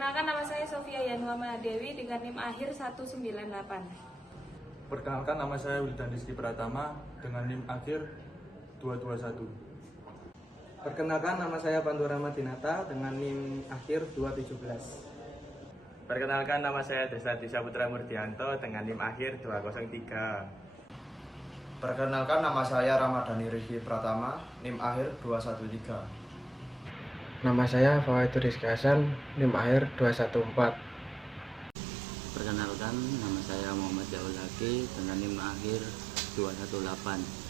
Perkenalkan, nama saya Sofia Yanwa Mahadewi dengan NIM akhir 198. Perkenalkan, nama saya Wildan Rizky Pratama dengan NIM akhir 221. Perkenalkan, nama saya Pandu Rahmat Dinata dengan NIM akhir 217. Perkenalkan, nama saya Desa Putra Murdianto dengan NIM akhir 203. Perkenalkan, nama saya Ramadhani Rizky Pratama, NIM akhir 213. Nama saya Fawaidur Rizky Hasan, NIM akhir 214. Perkenalkan, nama saya Muhammad Jaul Haki dengan NIM akhir 218.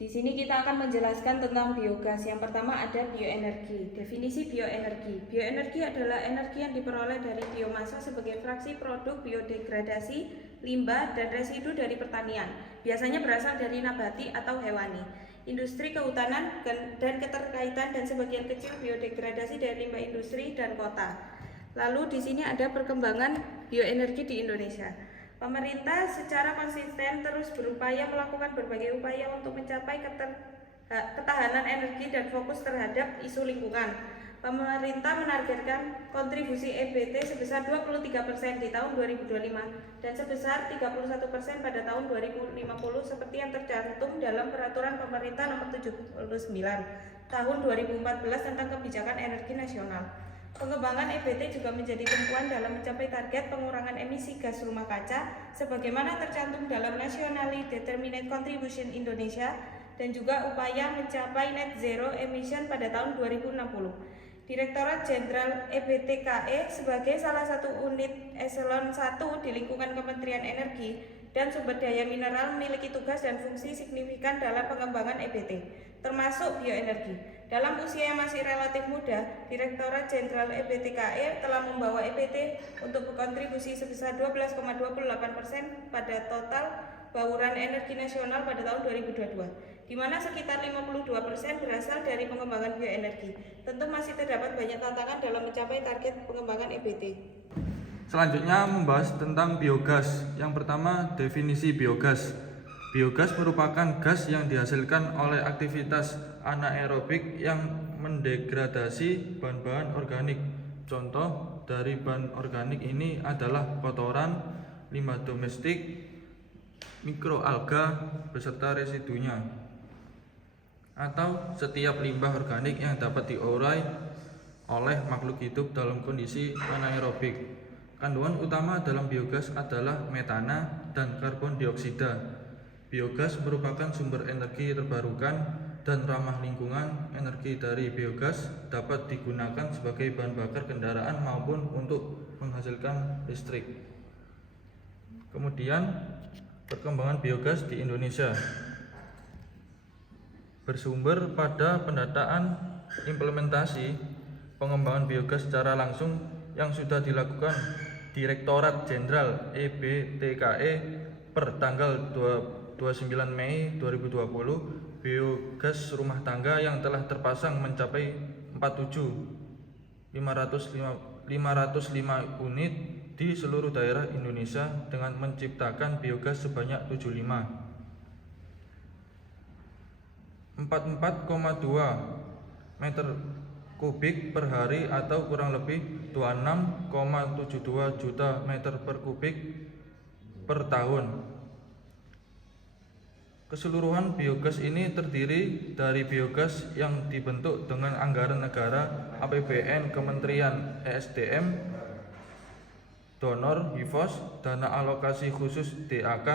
Di sini kita akan menjelaskan tentang biogas. Yang pertama ada bioenergi. Definisi bioenergi. Bioenergi adalah energi yang diperoleh dari biomasa sebagai fraksi produk biodegradasi, limbah, dan residu dari pertanian. Biasanya berasal dari nabati atau hewani, industri kehutanan, dan keterkaitan, dan sebagian kecil biodegradasi dari limbah industri dan kota. Lalu di sini ada perkembangan bioenergi di Indonesia. Pemerintah secara konsisten terus berupaya melakukan berbagai upaya untuk mencapai ketahanan energi dan fokus terhadap isu lingkungan. Pemerintah menargetkan kontribusi EBT sebesar 23% di tahun 2025 dan sebesar 31% pada tahun 2050 seperti yang tercantum dalam Peraturan Pemerintah Nomor 79 Tahun 2014 tentang Kebijakan Energi Nasional. Pengembangan EBT juga menjadi tumpuan dalam mencapai target pengurangan emisi gas rumah kaca sebagaimana tercantum dalam Nationally Determined Contribution Indonesia dan juga upaya mencapai net zero emission pada tahun 2060. Direktorat Jenderal EBTKE sebagai salah satu unit eselon 1 di lingkungan Kementerian Energi dan Sumber Daya Mineral memiliki tugas dan fungsi signifikan dalam pengembangan EBT, termasuk bioenergi. Dalam usia yang masih relatif muda, Direktorat Jenderal EBTKE telah membawa EBT untuk berkontribusi sebesar 12,28% pada total bauran energi nasional pada tahun 2022, di mana sekitar 52% berasal dari pengembangan bioenergi. Tentu masih terdapat banyak tantangan dalam mencapai target pengembangan EBT. Selanjutnya membahas tentang biogas. Yang pertama, definisi biogas. Biogas merupakan gas yang dihasilkan oleh aktivitas anaerobik yang mendegradasi bahan-bahan organik. Contoh dari bahan organik ini adalah kotoran, limbah domestik, mikroalga beserta residunya, atau setiap limbah organik yang dapat diurai oleh makhluk hidup dalam kondisi anaerobik. Kandungan utama dalam biogas adalah metana dan karbon dioksida. Biogas merupakan sumber energi terbarukan dan ramah lingkungan. Energi dari biogas dapat digunakan sebagai bahan bakar kendaraan maupun untuk menghasilkan listrik. Kemudian, perkembangan biogas di Indonesia bersumber pada pendataan implementasi pengembangan biogas secara langsung yang sudah dilakukan Direktorat Jenderal EBTKE per tanggal 29 Mei 2020. Biogas rumah tangga yang telah terpasang mencapai 47.505 unit di seluruh daerah Indonesia dengan menciptakan biogas sebanyak 44,2 meter kubik per hari atau kurang lebih 26,72 juta meter per kubik per tahun. Keseluruhan biogas ini terdiri dari biogas yang dibentuk dengan anggaran negara, APBN, Kementerian ESDM, donor, HIVOS, dana alokasi khusus DAK,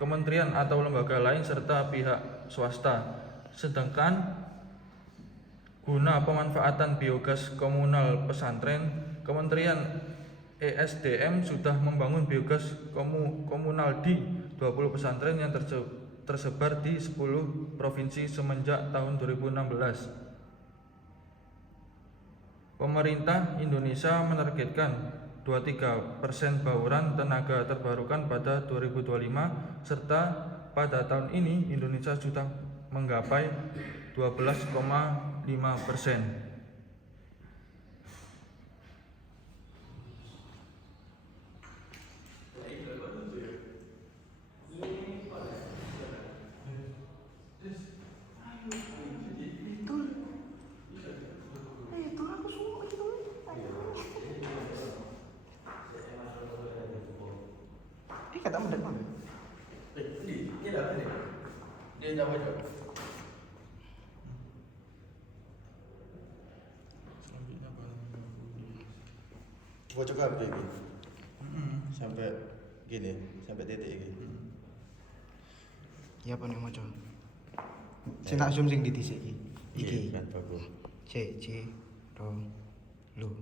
kementerian atau lembaga lain serta pihak swasta. Sedangkan guna pemanfaatan biogas komunal pesantren, Kementerian ESDM sudah membangun biogas komunal di 20 pesantren yang tersebar di 10 provinsi semenjak tahun 2016. Pemerintah Indonesia menargetkan 23% bauran tenaga terbarukan pada 2025 serta pada tahun ini Indonesia sudah menggapai 12,5%. tak mendek mana? Ini dah ini. Dia dah baca. Selanjutnya bahan baku. Gua cakap begini. Sampai gini, sampai titik ini. Iya apa nih maca? Sing tak zoom sing di dhisik iki. Iki. Bahan baku. C ro lu.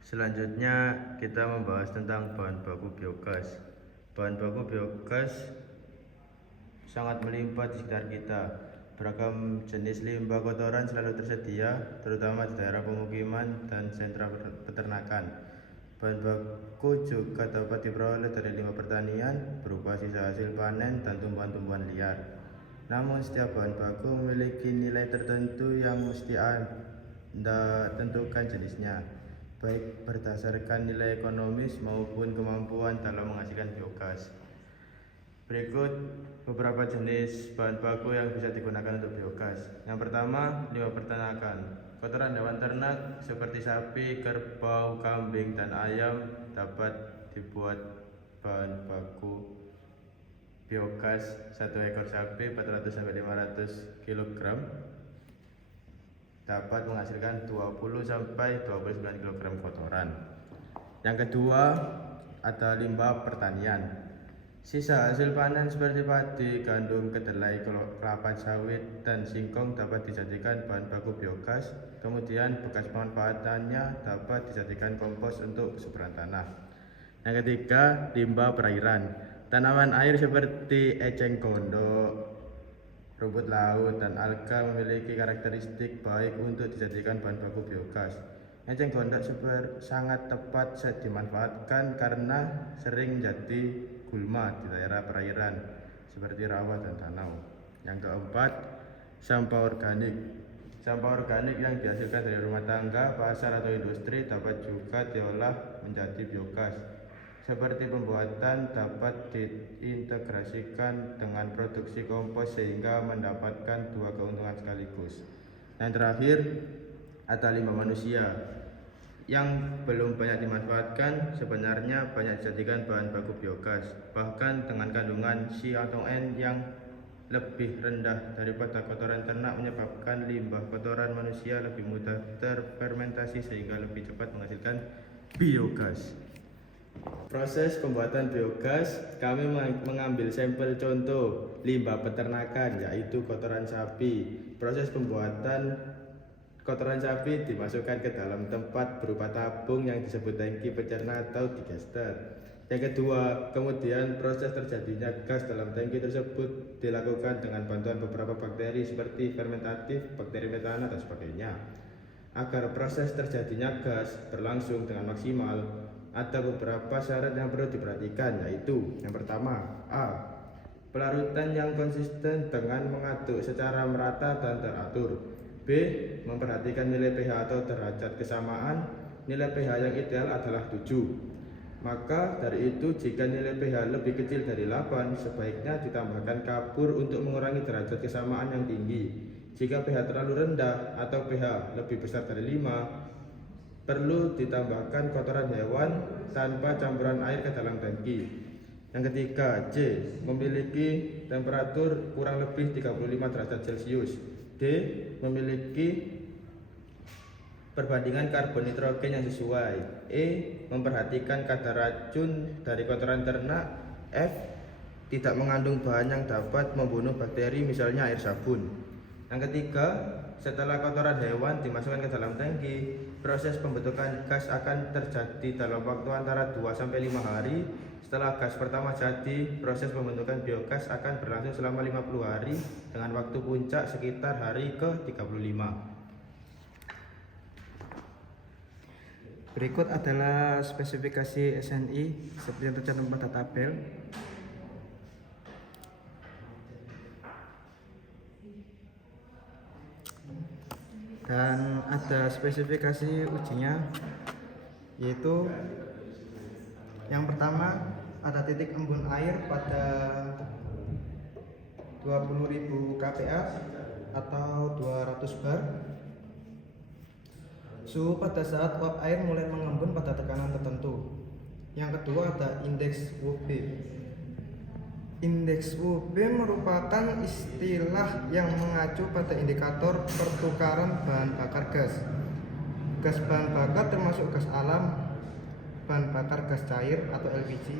Selanjutnya kita membahas tentang bahan baku biogas. Bahan baku biogas sangat melimpah di sekitar kita. Beragam jenis limbah kotoran selalu tersedia, terutama di daerah pemukiman dan sentra peternakan. Bahan baku juga dapat diperoleh dari limbah pertanian berupa sisa hasil panen dan tumbuhan-tumbuhan liar. Namun setiap bahan baku memiliki nilai tertentu yang mesti Anda tentukan jenisnya, baik berdasarkan nilai ekonomis maupun kemampuan dalam menghasilkan biogas. Berikut beberapa jenis bahan baku yang bisa digunakan untuk biogas. Yang pertama, limbah peternakan. Kotoran hewan ternak seperti sapi, kerbau, kambing, dan ayam dapat dibuat bahan baku biogas. 1 ekor sapi 400-500 kg dapat menghasilkan 20-29 kg kotoran. Yang kedua, ada limbah pertanian. Sisa hasil panen seperti padi, gandum, kedelai, kelapa sawit, dan singkong dapat dijadikan bahan baku biogas. Kemudian bekas pemanfaatannya dapat dijadikan kompos untuk kesuburan tanah. Yang ketiga, limbah perairan. Tanaman air seperti eceng gondok, rumput laut, dan alga memiliki karakteristik baik untuk dijadikan bahan baku biogas. Eceng gondok sangat tepat saat dimanfaatkan karena sering menjadi gulma di daerah perairan seperti rawa dan danau. Yang keempat, sampah organik. Sampah organik yang dihasilkan dari rumah tangga, pasar, atau industri dapat juga diolah menjadi biogas. Seperti pembuatan dapat diintegrasikan dengan produksi kompos sehingga mendapatkan 2 keuntungan sekaligus. Yang terakhir, ada limbah manusia yang belum banyak dimanfaatkan, sebenarnya banyak dijadikan bahan baku biogas, bahkan dengan kandungan C atau N yang lebih rendah daripada kotoran ternak, menyebabkan limbah kotoran manusia lebih mudah terfermentasi sehingga lebih cepat menghasilkan biogas. Proses pembuatan biogas, kami mengambil sampel contoh limbah peternakan, yaitu kotoran sapi. Proses pembuatan kotoran sapi dimasukkan ke dalam tempat berupa tabung yang disebut tangki pencerna atau digester. Yang kedua, kemudian proses terjadinya gas dalam tangki tersebut dilakukan dengan bantuan beberapa bakteri seperti fermentatif, bakteri metana, dan sebagainya. Agar proses terjadinya gas berlangsung dengan maksimal, ada beberapa syarat yang perlu diperhatikan, yaitu yang pertama, A. Pelarutan yang konsisten dengan mengaduk secara merata dan teratur. B. Memperhatikan nilai pH atau derajat kesamaan. Nilai pH yang ideal adalah 7. Maka dari itu, jika nilai pH lebih kecil dari 8, sebaiknya ditambahkan kapur untuk mengurangi derajat kesamaan yang tinggi. Jika pH terlalu rendah atau pH lebih besar dari 5, perlu ditambahkan kotoran hewan tanpa campuran air ke dalam tangki. Yang ketiga, C. Memiliki temperatur kurang lebih 35 derajat Celcius. D. Memiliki perbandingan karbon nitrogen yang sesuai. E. Memperhatikan kadar racun dari kotoran ternak. F. Tidak mengandung bahan yang dapat membunuh bakteri, misalnya air sabun. Yang ketiga, setelah kotoran hewan dimasukkan ke dalam tangki, proses pembentukan gas akan terjadi dalam waktu antara 2-5 hari. Setelah gas pertama jadi, proses pembentukan biogas akan berlangsung selama 50 hari dengan waktu puncak sekitar hari ke-35. Berikut adalah spesifikasi SNI seperti yang tercantum pada tabel. Dan ada spesifikasi ujinya, yaitu yang pertama ada titik embun air pada 20.000 kPa atau 200 bar. Suhu pada saat uap air mulai mengembun pada tekanan tertentu. Yang kedua ada indeks UV. Indeks UB merupakan istilah yang mengacu pada indikator pertukaran bahan bakar gas. Gas bahan bakar termasuk gas alam, bahan bakar gas cair atau LPG,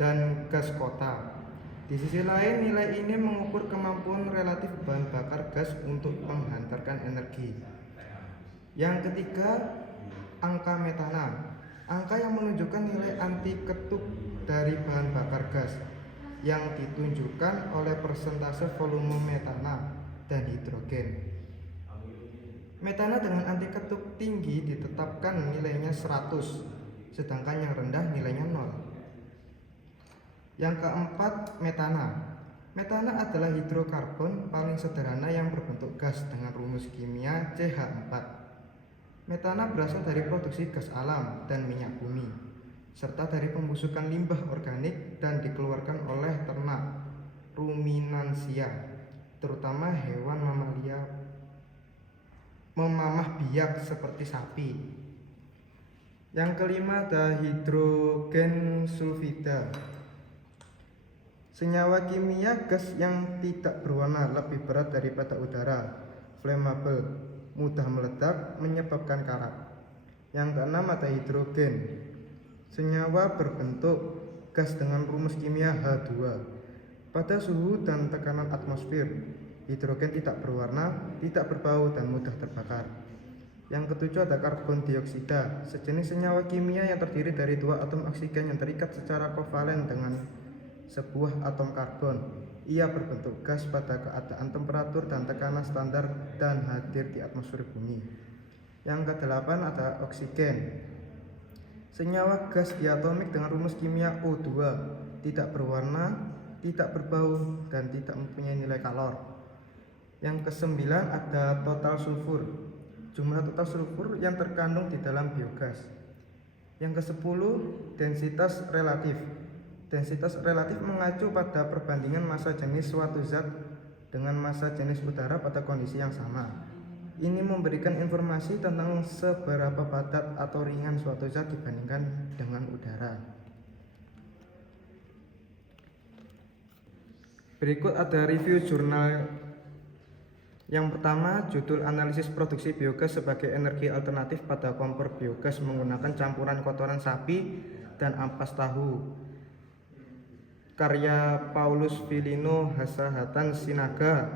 dan gas kota. Di sisi lain, nilai ini mengukur kemampuan relatif bahan bakar gas untuk menghantarkan energi. Yang ketiga, angka metana. Angka yang menunjukkan nilai anti ketuk dari bahan bakar gas yang ditunjukkan oleh persentase volume metana dan hidrogen. Metana dengan anti ketuk tinggi ditetapkan nilainya 100, sedangkan yang rendah nilainya 0. Yang keempat, metana. Metana adalah hidrokarbon paling sederhana yang berbentuk gas dengan rumus kimia CH4. Metana berasal dari produksi gas alam dan minyak bumi, serta dari pembusukan limbah organik dan dikeluarkan oleh ternak ruminansia, terutama hewan mamalia memamah biak seperti sapi. Yang kelima ada hidrogen sulfida. Senyawa kimia gas yang tidak berwarna, lebih berat daripada udara, flammable, mudah meledak, menyebabkan karat. Yang keenam ada hidrogen. Senyawa berbentuk gas dengan rumus kimia H2. Pada suhu dan tekanan atmosfer, hidrogen tidak berwarna, tidak berbau, dan mudah terbakar. Yang ketujuh ada karbon dioksida, sejenis senyawa kimia yang terdiri dari dua atom oksigen yang terikat secara kovalen dengan sebuah atom karbon. Ia berbentuk gas pada keadaan temperatur dan tekanan standar dan hadir di atmosfer bumi. Yang kedelapan ada oksigen. Senyawa gas diatomik dengan rumus kimia O2, tidak berwarna, tidak berbau, dan tidak mempunyai nilai kalor. Yang kesembilan ada total sulfur, jumlah total sulfur yang terkandung di dalam biogas. Yang kesepuluh, densitas relatif. Densitas relatif mengacu pada perbandingan massa jenis suatu zat dengan massa jenis udara pada kondisi yang sama. Ini memberikan informasi tentang seberapa padat atau ringan suatu zat dibandingkan dengan udara. Berikut ada review jurnal. Yang pertama, judul analisis produksi biogas sebagai energi alternatif pada kompor biogas menggunakan campuran kotoran sapi dan ampas tahu. Karya Paulus Filino Hasahatan Sinaga,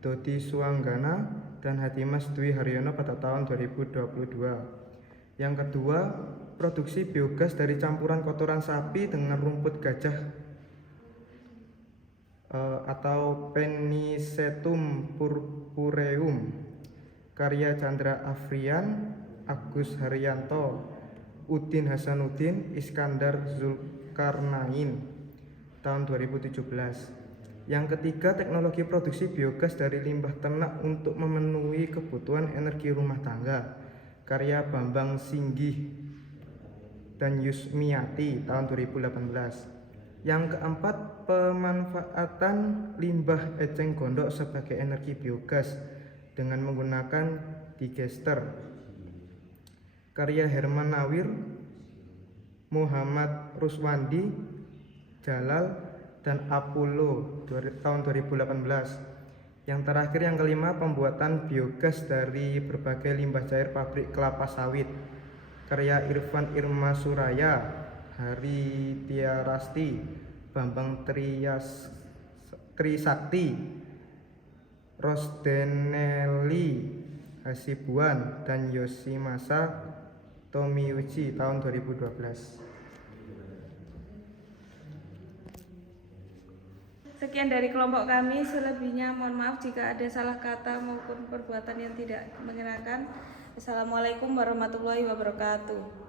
Dodi Suanggana, dan Hadimas Dwi Haryono pada tahun 2022. Yang kedua, produksi biogas dari campuran kotoran sapi dengan rumput gajah atau Penicetum purpureum. Karya Chandra Afrian, Agus Haryanto, Udin Hasanuddin, Iskandar Zulkarnain, tahun 2017. Yang ketiga, teknologi produksi biogas dari limbah ternak untuk memenuhi kebutuhan energi rumah tangga. Karya Bambang Singgih dan Yusmiati, tahun 2018. Yang keempat, pemanfaatan limbah eceng gondok sebagai energi biogas dengan menggunakan digester. Karya Herman Nawir, Muhammad Ruswandi, Jalal, dan Apollo, tahun 2018. Yang terakhir, yang kelima, pembuatan biogas dari berbagai limbah cair pabrik kelapa sawit. Karya Irfan Irma Suraya, Hari Tiarasti, Bambang Trisakti, Rosdeneli Hasibuan, dan Yoshimasa Tomiyuchi, tahun 2012. Sekian dari kelompok kami, selebihnya mohon maaf jika ada salah kata maupun perbuatan yang tidak mengenakan. Assalamualaikum warahmatullahi wabarakatuh.